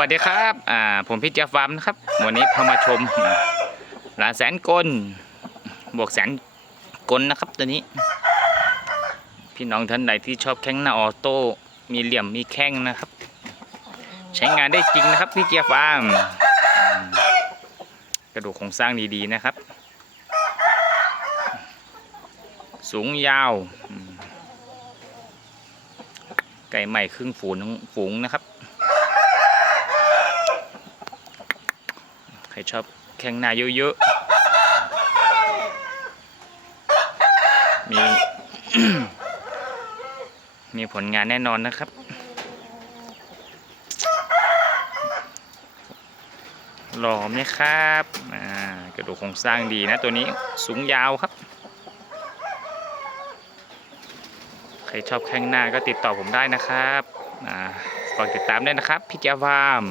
วัสดีครับ อ่า ผมพี่เจฟฟาร์มนะครับ วันนี้พามาชมหลานแสนกล บวกแสนกลนะครับตัวนี้ พี่น้องท่านใดที่ชอบแข้งหน้าออโต้ มีเหลี่ยมมีแข้งนะครับ ใช้งานได้จริงนะครับพี่เจฟฟาร์มอืมกระดูกโครงสร้างดีๆนะครับ สูงยาว ไก่ใหม่ครึ่งฝูงฝูงนะครับ ครชอบแข้งหน้าเยอะๆ มี มีผลงานแน่นอนนะครับ หล่อไหมครับอ่ากระดูกโครงสร้างดีนะตัวนี้สูงยาวครับ ใครชอบแข้งหน้าก็ติดต่อผมได้นะครับอ่าฝากติดตามด้วยนะครับ พี่แก้วฟาร์ม